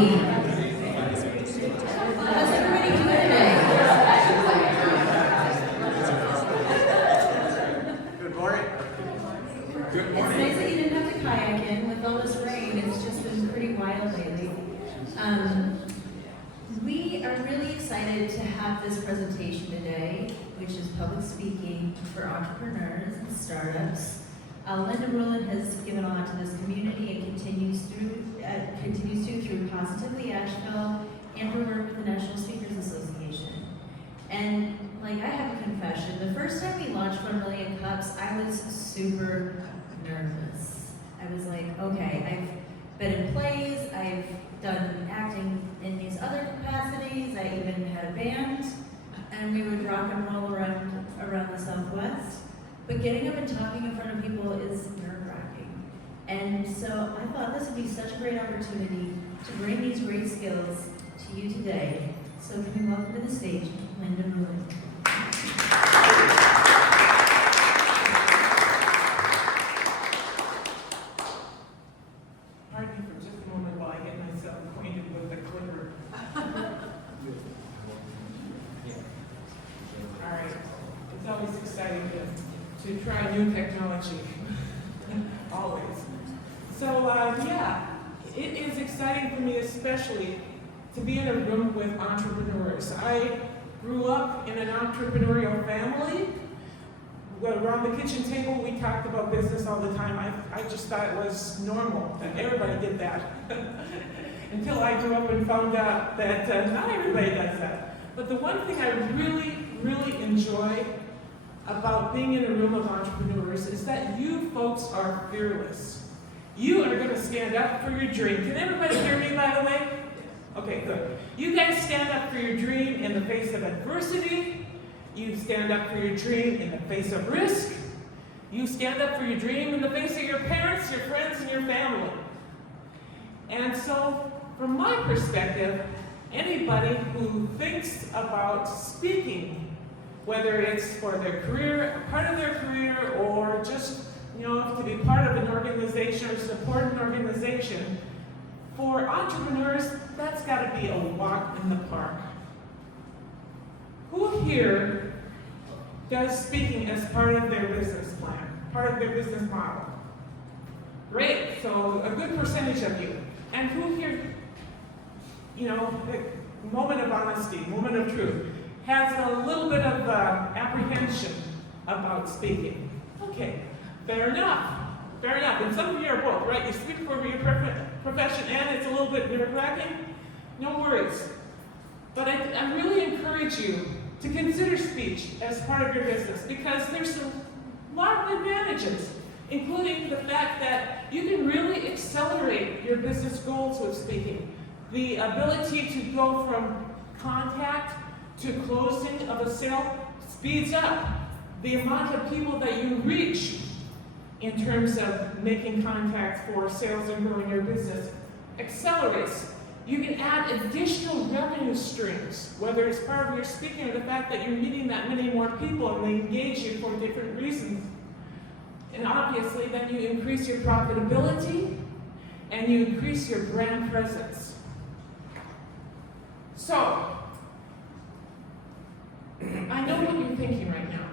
How's everybody doing today? Good morning. Good It's morning. nice that you didn't have to kayak in with all this rain. It's just been pretty wild lately. We are really excited to have this presentation today, which is public speaking for entrepreneurs and startups. Ruhland has given a lot to this community and continues to through Positively Asheville and her work with the National Speakers Association. And I have a confession. The first time we launched 1 Million Cups, I was super nervous. I was like, okay, I've been in plays, I've done acting in these other capacities, I even had a band, and we would rock and roll around the Southwest. But getting up and talking in front of people is nerve-wracking. And so I thought this would be such a great opportunity to bring these great skills to you today. So can we welcome to the stage, Linda Ruhland. Pardon me for just a moment while I get myself acquainted with the clicker. All right. It's always exciting to try new technology. Always. So, it is exciting for me especially to be in a room with entrepreneurs. I grew up in an entrepreneurial family. Around the kitchen table, we talked about business all the time. I just thought it was normal, that everybody did that. Until I grew up and found out that not everybody does that. But the one thing I really, really enjoy about being in a room of entrepreneurs is that you folks are fearless. You are going to stand up for your dream. Can everybody hear me, by the way? Okay, good. You guys stand up for your dream in the face of adversity. You stand up for your dream in the face of risk. You stand up for your dream in the face of your parents, your friends, and your family. And so, from my perspective, anybody who thinks about speaking, whether it's for their career, part of their career, or just, to be part of an organization or support an organization, for entrepreneurs, that's got to be a walk in the park. Who here does speaking as part of their business plan, part of their business model? Great, so a good percentage of you. And who here, moment of honesty, moment of truth, has a little bit of apprehension about speaking? Okay, fair enough. Fair enough. And some of you are both, right? You speak for your profession and it's a little bit nerve-wracking. No worries. But I really encourage you to consider speech as part of your business because there's a lot of advantages, including the fact that you can really accelerate your business goals with speaking. The ability to go from contact to closing of a sale speeds up. The amount of people that you reach in terms of making contact for sales and growing your business accelerates. You can add additional revenue streams, whether it's part of your speaking or the fact that you're meeting that many more people and they engage you for different reasons. And obviously, then you increase your profitability and you increase your brand presence. So, I know what you're thinking right now.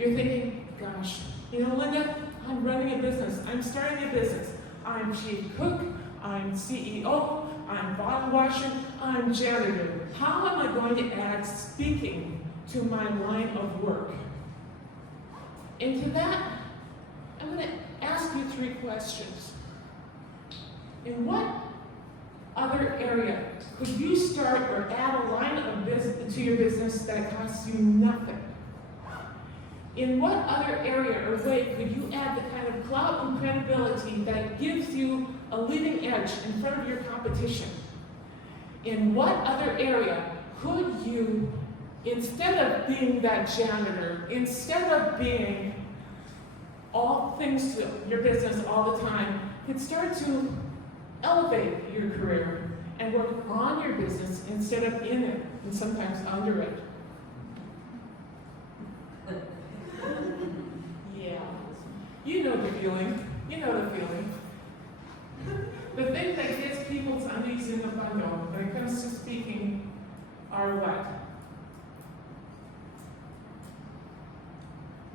You're thinking, gosh, Linda, I'm running a business. I'm starting a business. I'm chief cook. I'm CEO. I'm bottle washer. I'm janitor. How am I going to add speaking to my line of work? And to that, I'm going to ask you 3 questions. In what other area could you start or add a line of business to your business that costs you nothing? In what other area or way could you add the kind of clout and credibility that gives you a leading edge in front of your competition? In what other area could you, instead of being that janitor, instead of being all things to your business all the time, could start to elevate your career and work on your business instead of in it, and sometimes under it? Yeah. You know the feeling. The thing that gets people to bundle when it comes to speaking are what?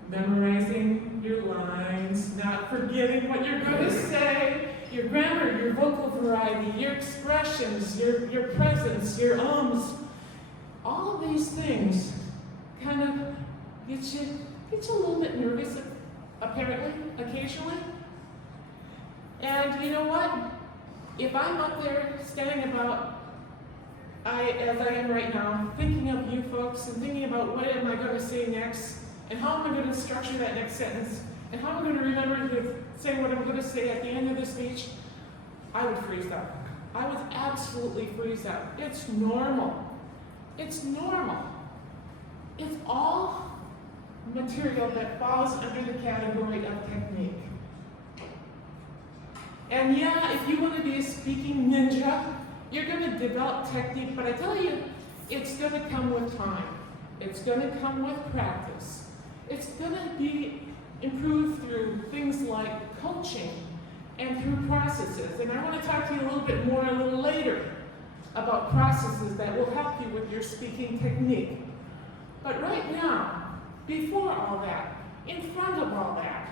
Memorizing your lines, not forgetting what you're going to say, your grammar, your vocal variety, your expressions, your presence, your ums. All of these things kind of get you a little bit nervous, apparently, occasionally. And you know what? If I'm up there standing about, as I am right now, thinking of you folks and thinking about what am I going to say next, and how am I going to structure that next sentence, and how am I going to remember to say what I'm going to say at the end of the speech, I would freeze up. I would absolutely freeze up. It's normal. It's normal. It's all material that falls under the category of technique. And yeah, if you want to be a speaking ninja, you're going to develop technique, but I tell you, it's going to come with time. It's going to come with practice. It's going to be improved through things like coaching and through processes. And I want to talk to you a little bit more a little later about processes that will help you with your speaking technique. But right now, before all that, in front of all that,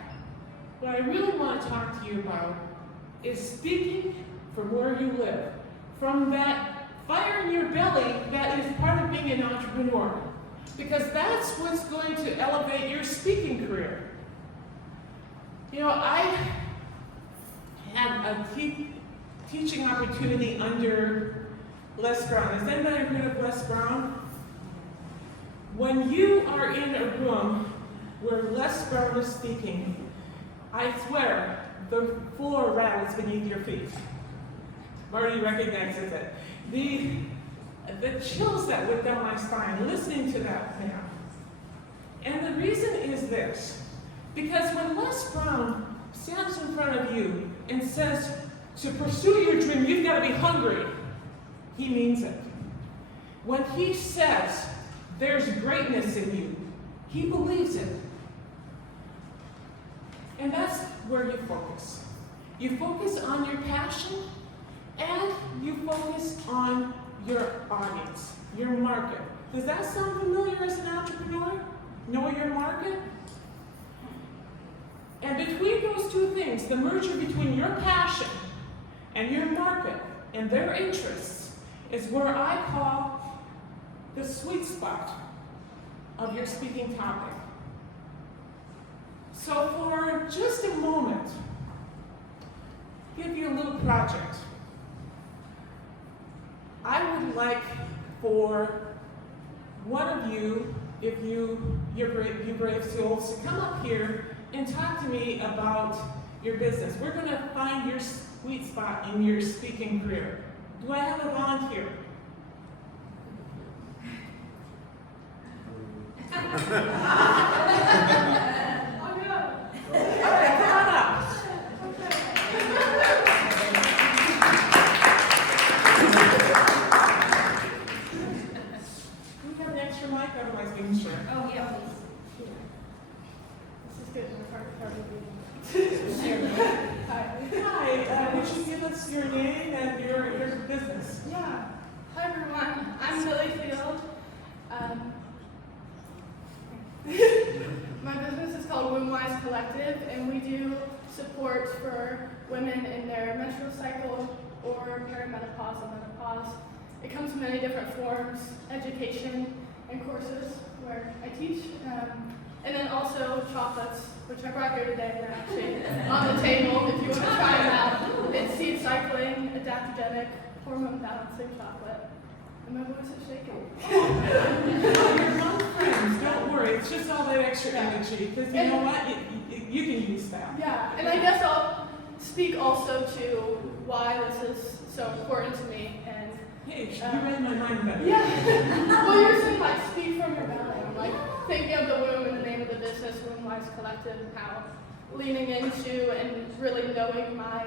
what I really want to talk to you about is speaking from where you live, from that fire in your belly that is part of being an entrepreneur. Because that's what's going to elevate your speaking career. You know, I had a teaching opportunity under Les Brown. Has anybody heard of Les Brown? When you are in a room where Les Brown is speaking, I swear the floor rattles beneath your feet. Marty recognizes it. The chills that went down my spine listening to that man. And the reason is this, because when Les Brown stands in front of you and says, to pursue your dream, you've got to be hungry, he means it. When he says, there's greatness in you, he believes it. And that's where you focus. You focus on your passion, and you focus on your audience, your market. Does that sound familiar as an entrepreneur? Know your market? And between those two things, the merger between your passion and your market and their interests is where I call the sweet spot of your speaking topic. So for just a moment, give you a little project. I would like for one of you, if you brave souls, to come up here and talk to me about your business. We're going to find your sweet spot in your speaking career. Do I have a volunteer? Oh no! All right, come on up. Do we have an extra mic? Otherwise, we can share. Oh, yeah, please. This is good. My heart Hi, would you give us your name and your business? Yeah. Hi everyone. I'm Lily Field. My business is called Womb-Wise Collective, and we do support for women in their menstrual cycle or perimenopause and menopause. It comes in many different forms, education and courses where I teach, and then also chocolates, which I brought here today. They're actually on the table if you want to try them out. It's seed cycling, adaptogenic, hormone balancing chocolate. And my voice is shaking. You're among friends, don't worry. It's just all that extra energy, because you know what? You can use that. Yeah, and I guess I'll speak also to why this is so important to me. And Hey, you read my mind better. yeah, well, you're saying like speak from your belly. I'm like thinking of the womb and the name of the business, Womb-Wise Collective, and how leaning into and really knowing my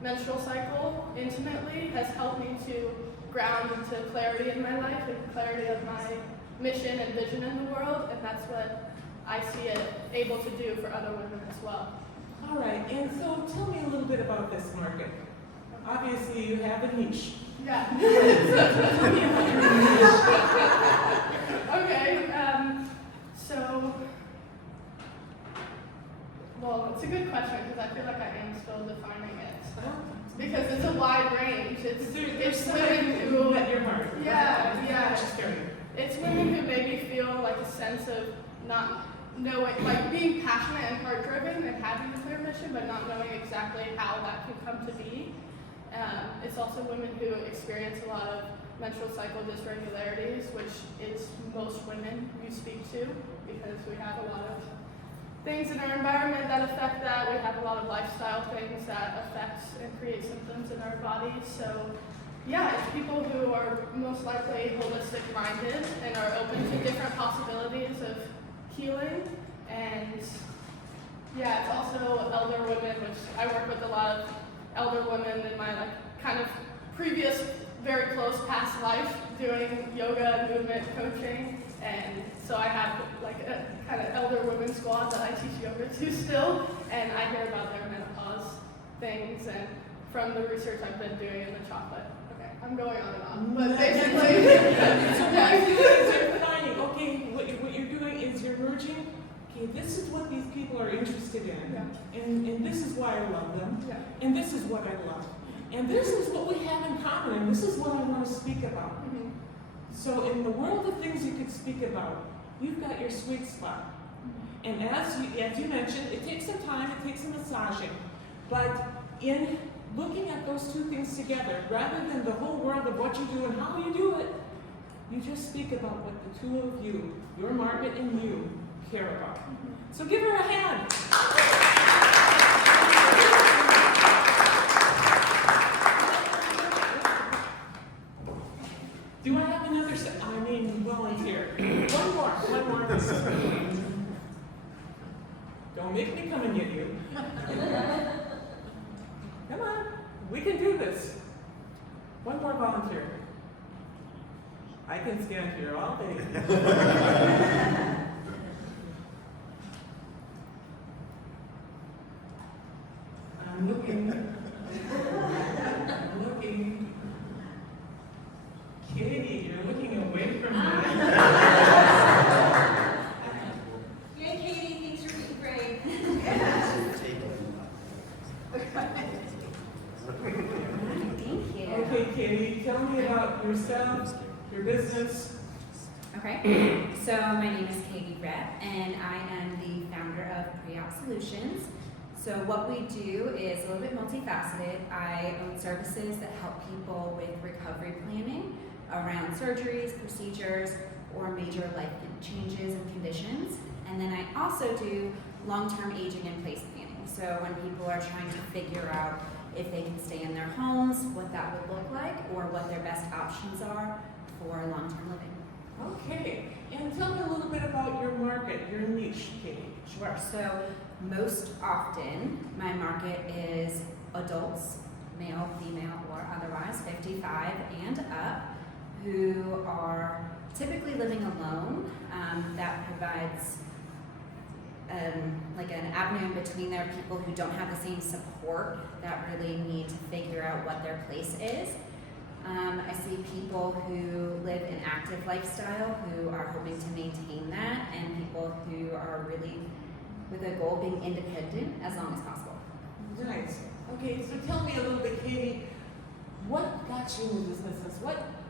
menstrual cycle intimately has helped me to ground into clarity in my life and clarity of my mission and vision in the world, and that's what I see it able to do for other women as well. All right, and so tell me a little bit about this market. obviously you have a niche. Yeah. Tell me about your niche. Okay, so, well, it's a good question because I feel like I am still defining it. Because it's a wide range. It's women who, met your heart. yeah. Just kidding. It's women who maybe feel like a sense of not knowing, like being passionate and heart-driven and having a clear mission, but not knowing exactly how that can come to be. It's also women who experience a lot of menstrual cycle dysregularities, which is most women you speak to, because we have a lot of things in our environment that affect that. We have a lot of lifestyle things that affect and create symptoms in our bodies. So yeah, it's people who are most likely holistic minded and are open to different possibilities of healing. And yeah, it's also elder women, which I work with a lot of elder women in my kind of previous very close past life doing yoga and movement coaching. And so I have like a kind of elder women squad that I teach yoga to still, and I hear about their menopause things and from the research I've been doing in the chocolate. Okay, I'm going on and on, but basically, So what you're doing is you're finding, okay, what you're doing is you're merging, okay, this is what these people are interested in, Yeah. and this is why I love them, Yeah. and this is what I love. And this is what we have in common, and this is what I want to speak about. Mhm. So in the world of things you could speak about, you've got your sweet spot. And as you mentioned, it takes some time, it takes some massaging. But in looking at those two things together, rather than the whole world of what you do and how you do it, you just speak about what the two of you, your market and you, care about. So give her a hand. Do I have another volunteer? One more. Don't make me come and get you. Come on, we can do this. One more volunteer. I can stand here all day. I'm looking. Katie, you're looking away from me. Yay, Katie, thanks for being brave. Thank you. Okay, Katie, tell me about yourself, your business. Okay, so my name is Katie Rett, and I am the founder of Pre-Op Solutions. So what we do is a little bit multifaceted. I own services that help people with recovery planning around surgeries, procedures, or major life changes and conditions. And then I also do long-term aging in place planning. So when people are trying to figure out if they can stay in their homes, what that would look like, or what their best options are for long-term living. Okay, and tell me a little bit about your market, your niche, Katie. Sure. So most often my market is adults, male, female, or otherwise, 55 and up, who are typically living alone. That provides like an avenue in between there, people who don't have the same support that really need to figure out what their place is. I see people who live an active lifestyle who are hoping to maintain that, and people who are really with a goal of being independent as long as possible. Nice. Okay, so tell me a little bit, Katie, what got you in this business?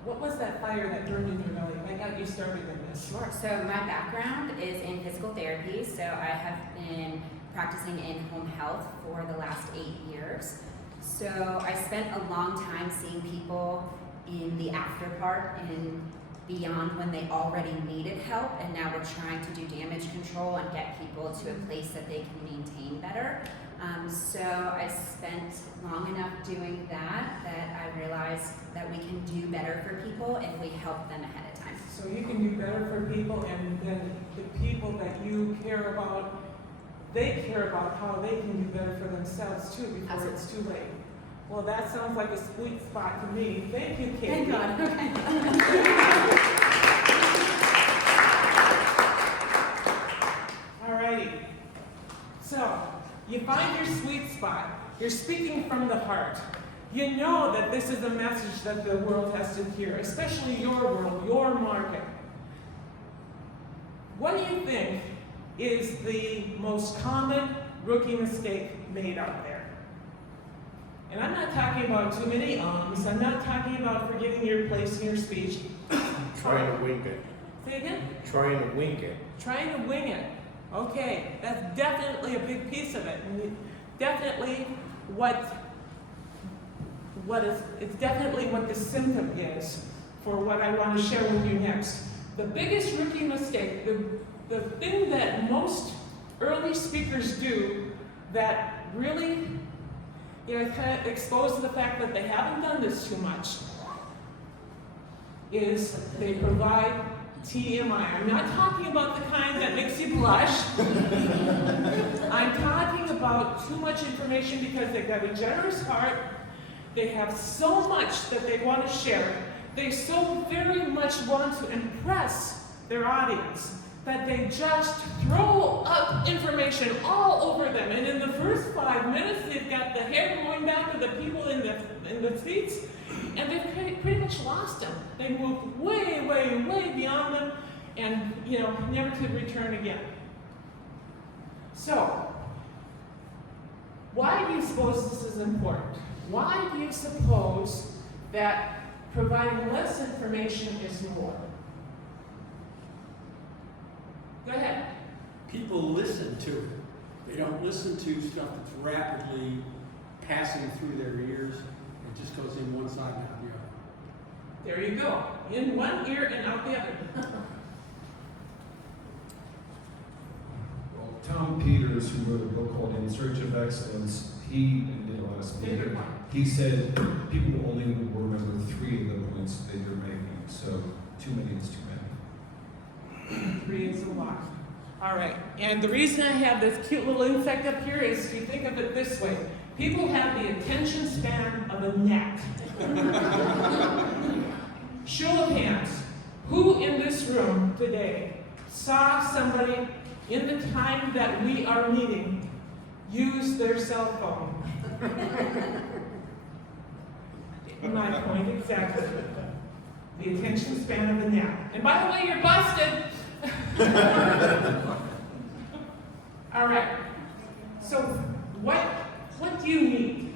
What was that fire that burned in your belly? What got you started in this? Sure. So my background is in physical therapy, so I have been practicing in home health for the last 8 years. So I spent a long time seeing people in the after part and beyond when they already needed help, and now we're trying to do damage control and get people to a place that they can maintain better. So I spent long enough doing that I realized that we can do better for people if we help them ahead of time. So you can do better for people, and then the people that you care about, they care about how they can do better for themselves too before Absolutely. it's too late. Well, that sounds like a sweet spot to me. Thank you, Katie. Thank God. Okay. Alrighty. So, you find your sweet spot. You're speaking from the heart. you know that this is a message that the world has to hear, especially your world, your market. What do you think is the most common rookie mistake made out there? And I'm not talking about too many ums. I'm not talking about forgetting your place in your speech. Trying to wing it. Say again? Trying to wing it. Trying to wing it. Okay, that's definitely a big piece of it. And definitely it's definitely what the symptom is for what I want to share with you next. The biggest rookie mistake, the thing that most early speakers do that really, kind of exposes the fact that they haven't done this too much, is they provide TMI. I'm not talking about the kind that makes you blush. I'm talking about too much information because they've got a generous heart. They have so much that they want to share. They so very much want to impress their audience that they just throw up information all over them. And in the first 5 minutes, they've got the hair going back to the people in the seats, and they've pretty much lost them. They moved way, way, way beyond them, and never to return again. So, why do you suppose this is important? Why do you suppose that providing less information is more? Go ahead. People listen to it. They don't listen to stuff that's rapidly passing through their ears. It just goes in one side and out the other. There you go. In one ear and out the other. Well, Tom Peters, who wrote a book called In Search of Excellence, he did a lot of speaking. He said people only will remember 3 of the points that you're making, so too many is too many. 3 is a lot. All right. And the reason I have this cute little insect up here is you think of it this way. People have the attention span of a gnat. Show of hands. Who in this room today saw somebody in the time that we are meeting use their cell phone? My point exactly. The attention span of a gnat. And by the way, you're busted. All right. So what do you need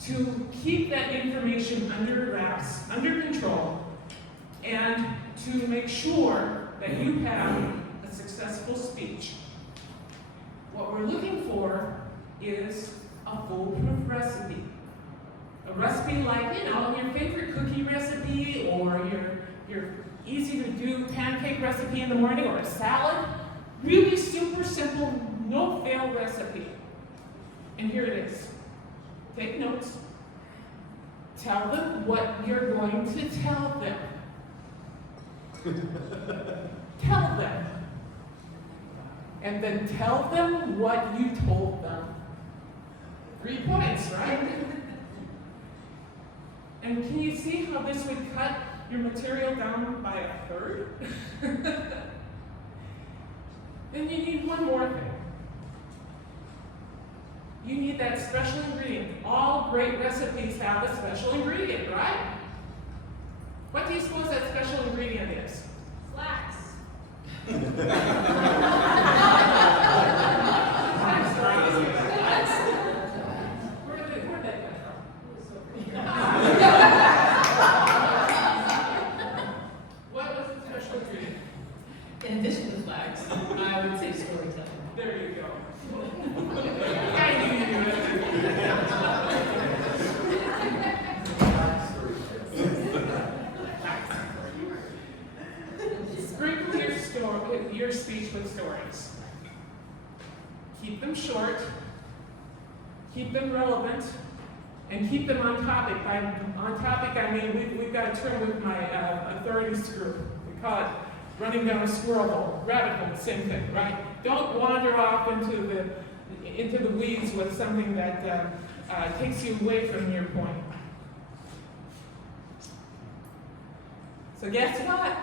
to keep that information under wraps, under control, and to make sure that you have a successful speech? What we're looking for is a foolproof recipe. A recipe like, your favorite cookie recipe, or your easy to do pancake recipe in the morning, or a salad. Really super simple, no fail recipe. And here it is. Take notes. Tell them what you're going to tell them. Tell them. And then tell them what you told them. 3 points, right? And can you see how this would cut your material down by 1/3? Then you need one more thing. You need that special ingredient. All great recipes have a special ingredient, right? What do you suppose that special ingredient is? Flax. Where'd that come from? What was the special ingredient? In addition to flax, I would say storytelling. There you go. I knew you knew it. Sprinkle your speech with stories. Keep them short, keep them relevant, and keep them on topic. By on topic, I mean we've got a term with my authorities group. We call it running down a squirrel hole. Rabbit hole, same thing, right? Don't wander off into the weeds with something that takes you away from your point. So guess what?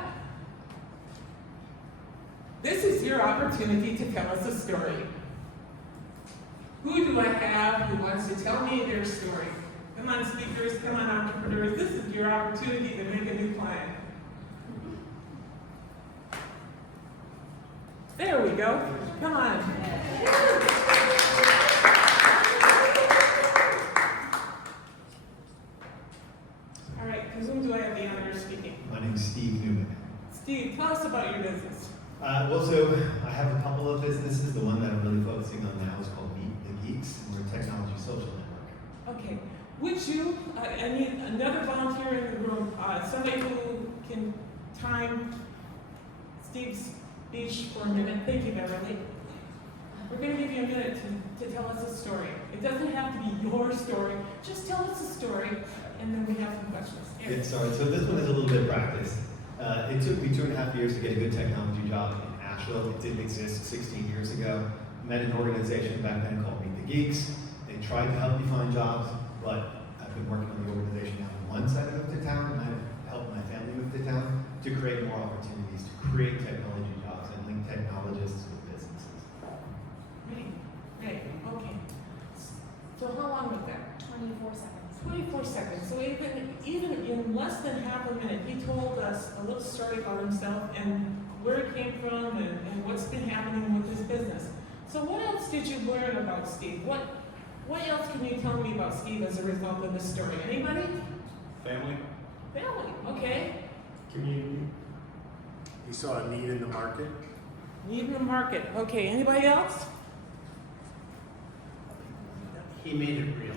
This is your opportunity to tell us a story. Who do I have who wants to tell me their story? Come on, speakers, come on, entrepreneurs. This is your opportunity to make a new client. There we go. Come on. All right, whom do I have the honor of speaking? My name's Steve Newman. Steve, tell us about your business. So I have a couple of businesses. The one that I'm really focusing on now is called Meet the Geeks, and we're a technology social network. Okay. Would you, I need another volunteer in the room, somebody who can time Steve's speech for a minute. Thank you, Beverly. We're going to give you a minute to tell us a story. It doesn't have to be your story. Just tell us a story, and then we have some questions. Eric. Sorry, so this one is a little bit practice. It took me 2.5 years to get a good technology job in Asheville. It didn't exist 16 years ago. Met an organization back then called Meet the Geeks. They tried to help me find jobs, but I've been working on the organization now on one side I moved to town, and I've helped my family move to town to create more opportunities, to create technology jobs and link technologists with businesses. Right, okay. So how long was that? 24 seconds. 24 seconds. So even in less than half a minute, he told us a little story about himself and where it came from and what's been happening with his business. So what else did you learn about Steve? What else can you tell me about Steve as a result of this story? Anybody? Family? Family, okay. Community? He saw a need in the market. Need in the market. Okay, anybody else? He made it real,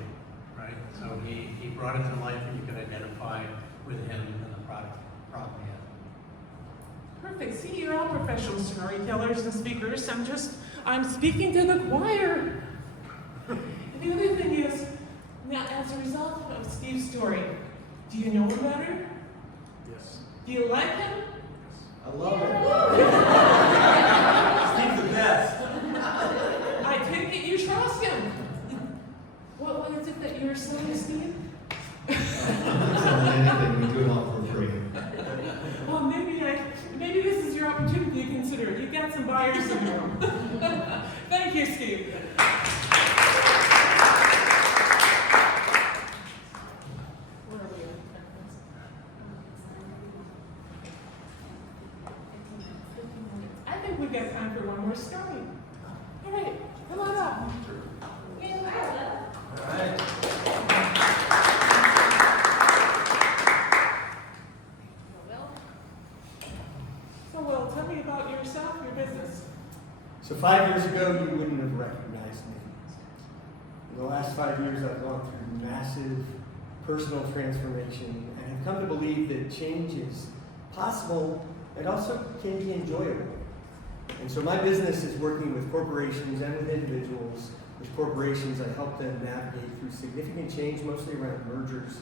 right? So he brought it to life and you could identify with him and the problem he had. Perfect. See, you're all professional storytellers and speakers. I'm speaking to the choir. The other thing is, now as a result of Steve's story, do you know him better? Yes. Do you like him? I love it. Steve's the best. I take it you trust him. What is it that you're selling, Steve? I'm not selling anything, we do it all for free. Well, maybe this is your opportunity to consider it. You've got some buyers in the room. Thank you, Steve. Where are we at? I think we've got time for one more story. All right, come on up. So, Will, tell me about yourself, your business. So 5 years ago, you wouldn't have recognized me. In the last 5 years, I've gone through massive personal transformation and have come to believe that change is possible and also can be enjoyable. And so my business is working with corporations and with individuals. With corporations, I help them navigate through significant change, mostly around mergers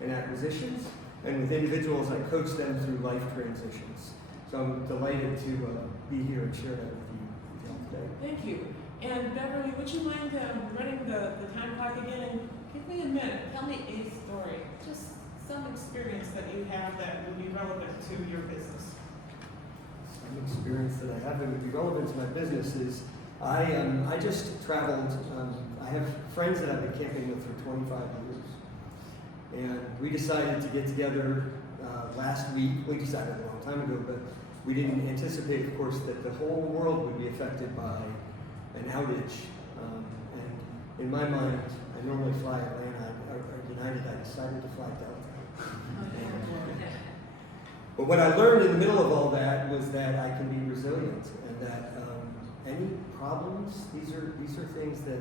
and acquisitions. And with individuals, I coach them through life transitions. So I'm delighted to be here and share that with you today. Thank you. And Beverly, would you mind running the time clock again and give me a minute? Tell me a story, just some experience that you have that would be relevant to your business. Some experience that I have that would be relevant to my business is I just traveled. I have friends that I've been camping with for 25 years, and we decided to get together last week. We decided a long time ago, but we didn't anticipate, of course, that the whole world would be affected by an outage. And in my mind, I normally fly Atlanta or United. I decided to fly Delta. But what I learned in the middle of all that was that I can be resilient, and that any problems, these are things that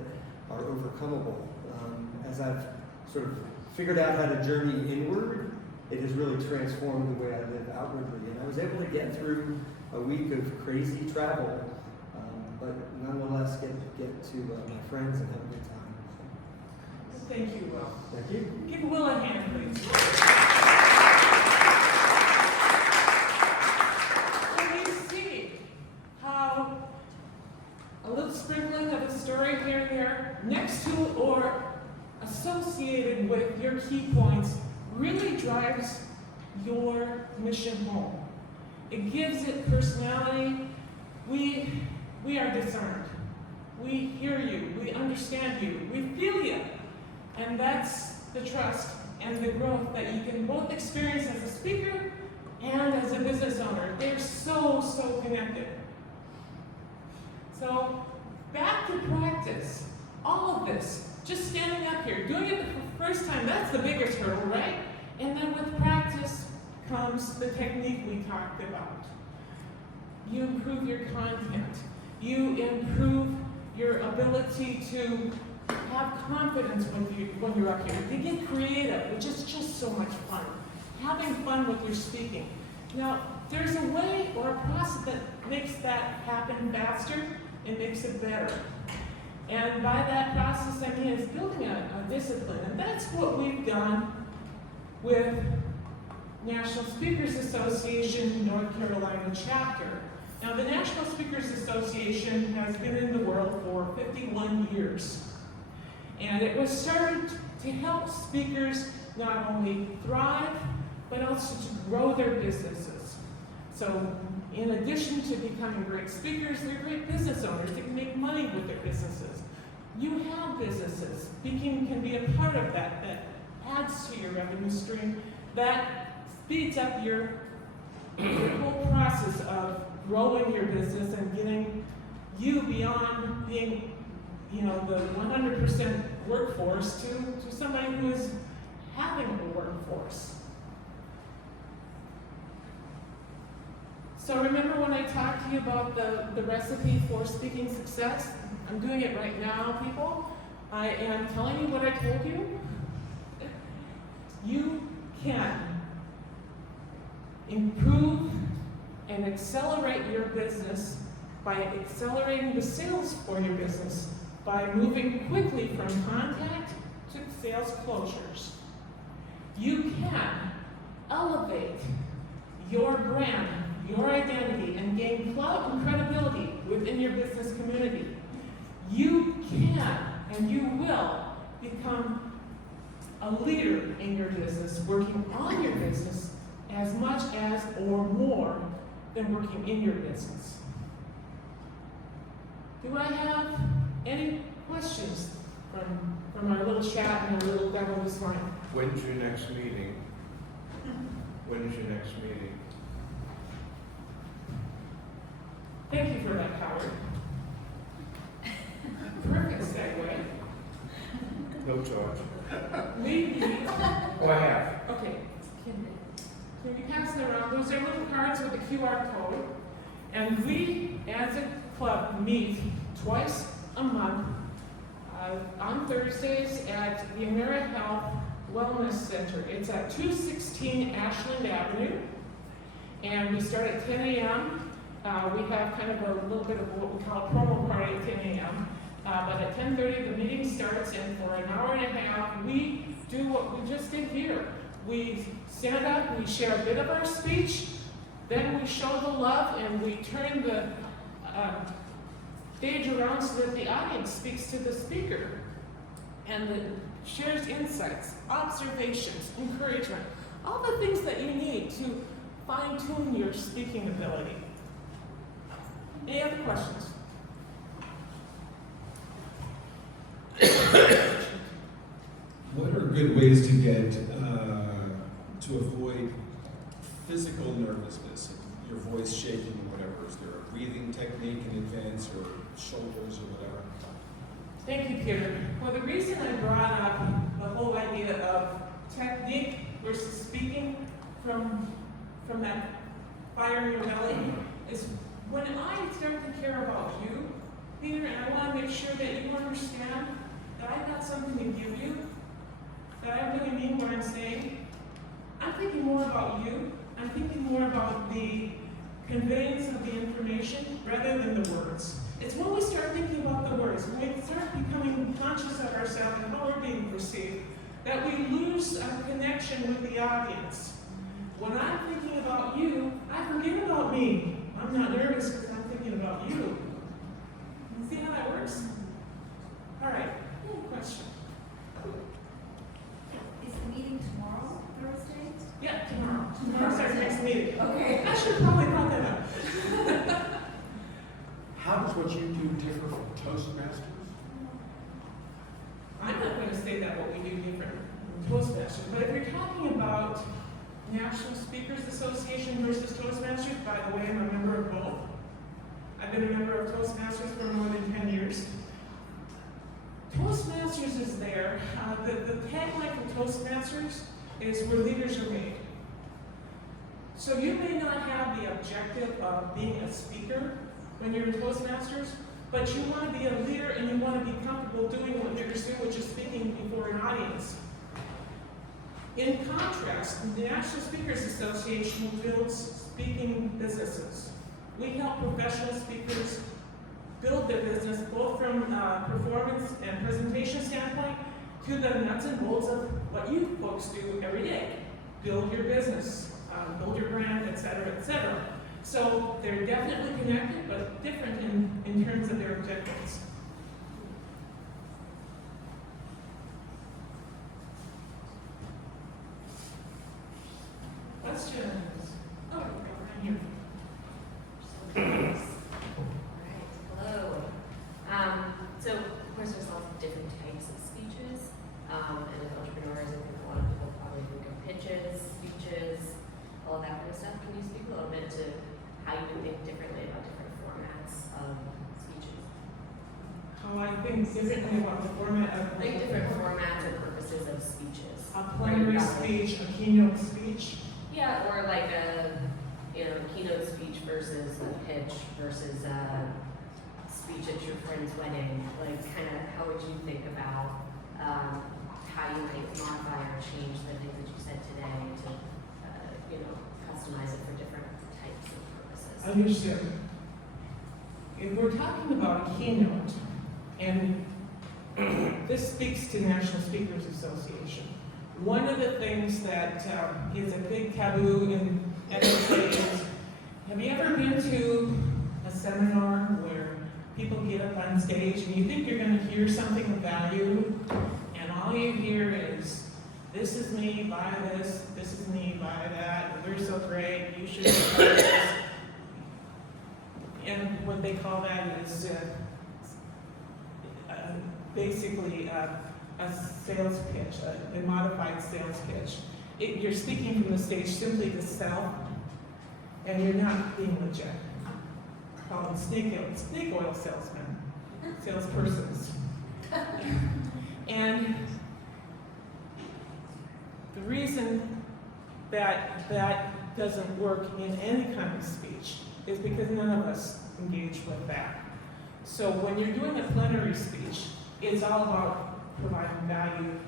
are overcomable. As I've sort of figured out how to journey inward, it has really transformed the way I live outwardly. And I was able to get through a week of crazy travel, but nonetheless get to my friends and have a good time. Thank you, Will. Thank you. Give Will a hand, please. Can you see how a little sprinkling of a story here and there, next to or associated with your key points, really drives your mission home? It gives it personality. We are discerned. We hear you. We understand you. We feel you. And that's the trust, and the growth that you can both experience as a speaker and as a business owner. They're so, so connected. So, back to practice. All of this, just standing up here, doing it the first time, that's the biggest hurdle, right? And then with practice comes the technique we talked about. You improve your content. You improve your ability to have confidence when you're up here. You get creative, which is just so much fun. Having fun with your speaking. Now, there's a way or a process that makes that happen faster and makes it better. And by that process, I mean it's building a discipline. And that's what we've done with National Speakers Association North Carolina chapter. Now, the National Speakers Association has been in the world for 51 years. And it was started to help speakers not only thrive, but also to grow their businesses. So, in addition to becoming great speakers, they're great business owners. They can make money with their businesses. You have businesses. Speaking can be a part of that, that adds to your revenue stream, that speeds up your whole process of growing your business and getting you beyond being, the 100% workforce to somebody who is having a workforce. So remember when I talked to you about the recipe for speaking success? I'm doing it right now, people. I am telling you what I told you. You can improve and accelerate your business by accelerating the sales for your business, by moving quickly from contact to sales closures. You can elevate your brand, your identity, and gain clout and credibility within your business community. You can and you will become a leader in your business, working on your business as much as or more than working in your business. Do I have any questions from our little chat and our little demo this morning? When's your next meeting? When's your next meeting? Thank you for that, Howard. Perfect segue. No charge. We meet. Oh, I have. Okay. Can you pass it around? Those are little cards with a QR code. And we, as a club, meet twice a month on Thursdays at the AmeriHealth Wellness Center. It's at 216 Ashland Avenue. And we start at 10 a.m. We have kind of a little bit of what we call a promo party at 10 a.m. But at 10:30 the meeting starts, and for an hour and a half we do what we just did here. We stand up, we share a bit of our speech, then we show the love, and we turn the stage around so that the audience speaks to the speaker and shares insights, observations, encouragement, all the things that you need to fine-tune your speaking ability. Any other questions? What are good ways to get to avoid physical nervousness, your voice shaking or whatever? Is there a breathing technique in advance, or shoulders, or whatever? Thank you, Peter. Well, the reason I brought up the whole idea of technique versus speaking from that fire in your belly is when I start to care about you, Peter, and I want to make sure that you understand that I've got something to give you, that I really mean what I'm saying. I'm thinking more about you. I'm thinking more about the conveyance of the information rather than the words. It's when we start thinking about the words, when we start becoming conscious of ourselves and how we're being perceived, that we lose a connection with the audience. When I'm thinking about you, I forget about me. I'm not nervous because I'm thinking about you. You see how that works? All right, any question? Is the meeting tomorrow, Thursday? Yeah, tomorrow. Tomorrow's our next meeting. Okay. I should probably brought that up. How does what you do differ from Toastmasters? I'm not going to say that what we do different from question. But if you're talking about National Speakers Association versus Toastmasters, by the way, I'm a member of both. I've been a member of Toastmasters for more than 10 years. Toastmasters is there. The tagline for Toastmasters is where leaders are made. So you may not have the objective of being a speaker when you're in Toastmasters, but you want to be a leader and you want to be comfortable doing what leaders do, which is speaking before an audience. In contrast, the National Speakers Association builds speaking businesses. We help professional speakers build their business both from performance and presentation standpoint to the nuts and bolts of what you folks do every day. Build your business, build your brand, et cetera, et cetera. So they're definitely connected, but different in terms of their objectives. Questions? Oh, right here. Alright, hello. So of course there's lots of different types of speeches, and as entrepreneurs, I think a lot of people probably think of pitches, speeches, all that kind of stuff. Can you speak a little bit to how you think differently about different formats of speeches? How I think differently about the format of Like different formats and purposes of speeches. a plenary speech, a keynote speech. Yeah, or like a keynote speech versus a pitch versus a speech at your friend's wedding. Like, kind of, how would you think about how you might modify or change the things that you said today to, customize it for different types of purposes? Understood. If we're talking about a keynote, and this speaks to National Speakers Association, one of the things that is a big taboo in MBA is, have you ever been to a seminar where people get up on stage and you think you're going to hear something of value, and all you hear is, this is me, buy this is me, buy that, we're so great, you should buy this. And what they call that is basically a sales pitch, a modified sales pitch. You're speaking from the stage simply to sell, and you're not being legit. Call them snake oil salesmen, salespersons. And the reason that that doesn't work in any kind of speech is because none of us engage with that. So when you're doing a plenary speech, it's all about providing value.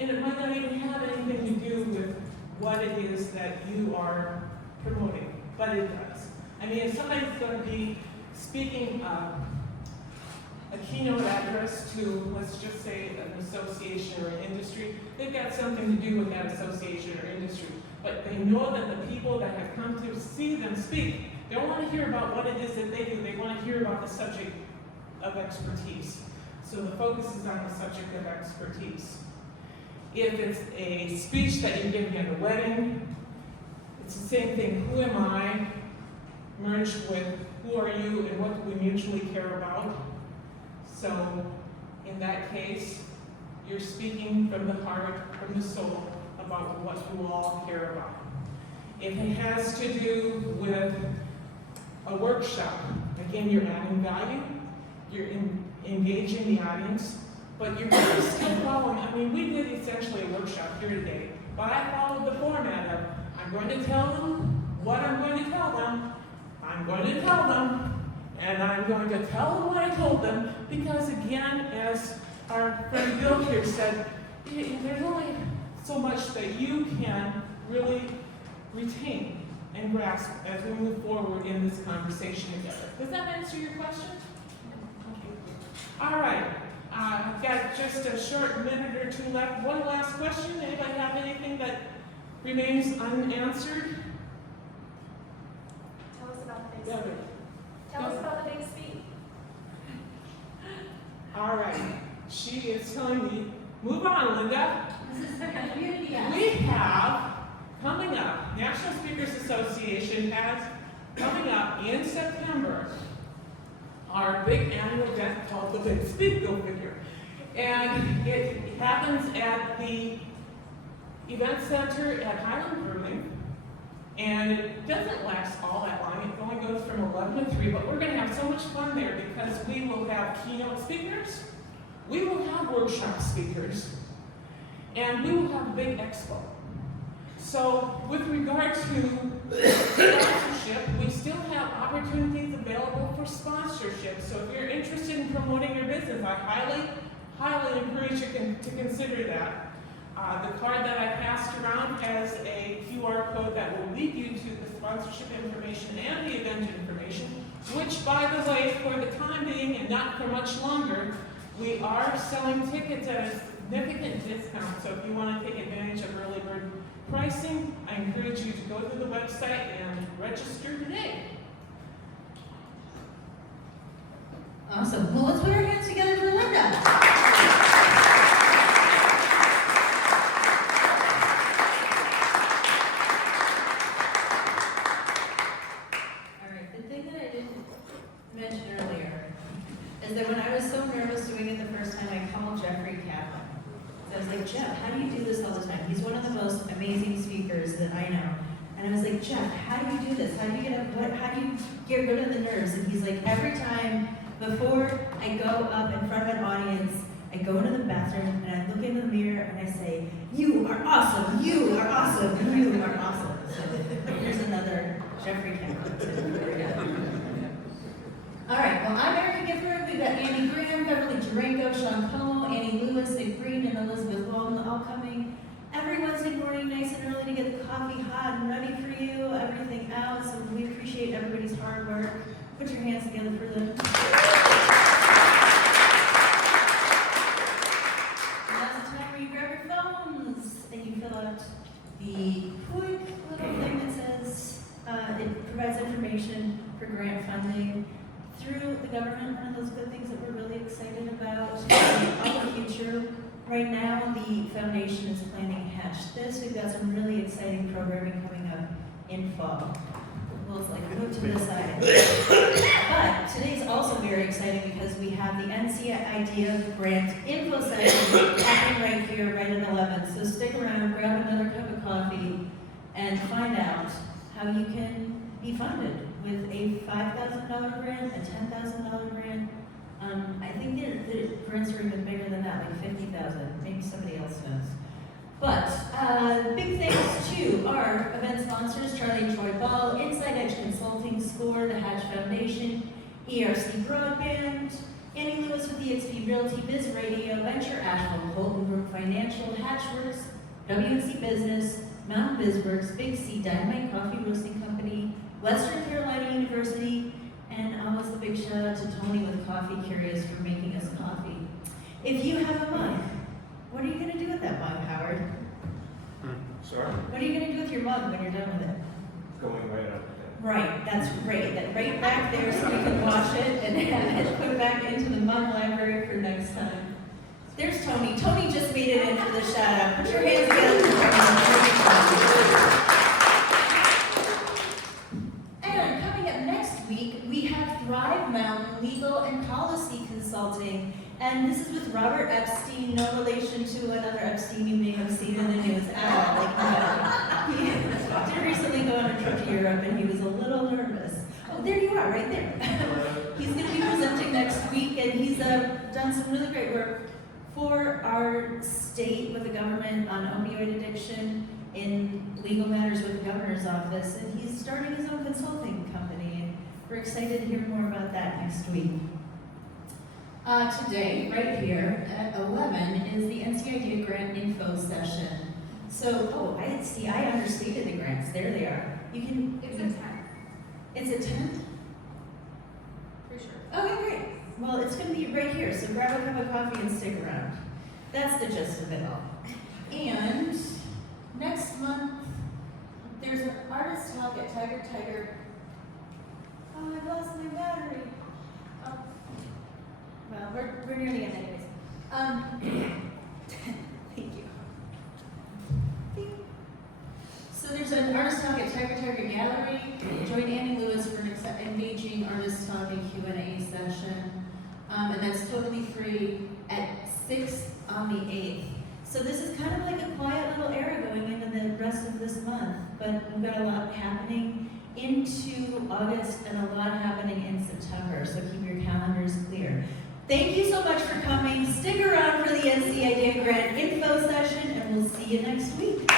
And it might not even have anything to do with what it is that you are promoting, but it does. I mean, if somebody's going to be speaking a keynote address to, let's just say, an association or an industry, they've got something to do with that association or industry. But they know that the people that have come to see them speak, they don't want to hear about what it is that they do, they want to hear about the subject of expertise. So the focus is on the subject of expertise. If it's a speech that you're giving at a wedding, it's the same thing. Who am I? Merged with who are you and what do we mutually care about? So in that case, you're speaking from the heart, from the soul, about what you all care about. If it has to do with a workshop, again, you're adding value, you're engaging the audience, but you're still following. I mean, we did essentially a workshop here today, but I followed the format of, I'm going to tell them what I'm going to tell them, I'm going to tell them, and I'm going to tell them what I told them, because again, as our friend Bill here said, there's only so much that you can really retain and grasp as we move forward in this conversation together. Does that answer your question? All right, I've got just a short minute or two left. One last question. Anybody have anything that remains unanswered? Tell us about the big Yeah. speed. Tell us about the big speed. All right, she is telling me, move on, Linda. Community We have coming up, National Speakers Association has coming up in September our big annual event called the Big Speak Go Figure. And it happens at the event center at Highland Brewing. And it doesn't last all that long. It only goes from 11 to 3, but we're going to have so much fun there because we will have keynote speakers, we will have workshop speakers, and we will have a big expo. So with regard to sponsorship, we still have opportunities available for sponsorship. So if you're interested in promoting your business, I highly encourage you to consider that. The card that I passed around has a QR code that will lead you to the sponsorship information and the event information, which, by the way, for the time being and not for much longer, we are selling tickets at a significant discount. So if you want to take advantage of early bird pricing, I encourage you to go to the website and register today. Awesome. Well, let's put our hands together for Linda. Is that when I was so nervous doing it the first time, I called Jeffrey Kaplan. So I was like, Jeff, how do you do this all the time? He's one of the most amazing speakers that I know. And I was like, Jeff, how do you do this? How do you how do you get rid of the nerves? And he's like, every time before I go up in front of an audience, I go into the bathroom and I look into the mirror and I say, you are awesome, you are awesome, you are awesome. So here's another Jeffrey Kaplan. All right, well, I'm Erica Gifford. We've got Andy Graham, Beverly Durango, Sean Como, Annie Lewis, Nick Green, and Elizabeth Walton all coming every Wednesday morning, nice and early to get the coffee hot and ready for you, everything out. So we appreciate everybody's hard work. Put your hands together for them. Now's the time where you grab your phones and you fill out the quick little thing that says it provides information for grant funding through the government. One of those good things that we're really excited about on the future. Right now, the foundation is planning Hatch This. We've got some really exciting programming coming up in fall. Well, it's like move to the side. But today's also very exciting because we have the NC Idea Grant Info Session happening right here, right at 11. So stick around, grab another cup of coffee, and find out how you can be funded with a $5,000 grant, a $10,000 grant. I think the grants are even bigger than that, like $50,000. Maybe somebody else knows. But big thanks to our event sponsors, Charlie and Troy Ball, Inside Edge Consulting, SCORE, the Hatch Foundation, ERC Broadband, Annie Lewis with EXP Realty, Biz Radio, Venture Asheville, Holton Group Financial, Hatchworks, WNC Business, Mountain BizWorks, Big C, Dynamite Coffee Roasting Company, Western Carolina University, and almost a big shout out to Tony with Coffee Curious for making us coffee. If you have a mug, what are you going to do with that mug, Howard? Sorry? What are you going to do with your mug when you're done with it? Going right up there. Right, that's great. That right back there so we can wash it and put it back into the mug library for next time. There's Tony. Tony just made it in for the shout out. Put your hands together for Tony. And coming up next week, we have Thrive Mountain Legal and Policy Consulting. And this is with Robert Epstein, no relation to another Epstein you may have seen in the news at all. Like, he did recently go on a trip to Europe and he was a little nervous. Oh, there you are, right there. He's going to be presenting next week and he's done some really great work for our state with the government on opioid addiction in legal matters with the governor's office. And he's starting his own consulting company and we're excited to hear more about that next week. Today, right here at 11, is the NC Idea Grant Info Session. So, I understated the grants. There they are. You can. It's a 10. It's a 10? For sure. Okay, great. Well, it's going to be right here, so grab a cup of coffee and stick around. That's the gist of it all. And next month, there's an artist talk at Tiger. Oh, I lost my battery. Well, we're near the end anyways. Thank you. So there's an artist talk at Tiger Gallery. Join Annie Lewis for an engaging artist talk and Q&A session. And that's totally free at 6 on the 8th. So this is kind of like a quiet little era going into the rest of this month, but we've got a lot happening into August and a lot happening in September, so keep your calendars clear. Thank you so much for coming. Stick around for the NC Idea Grant info session, and we'll see you next week.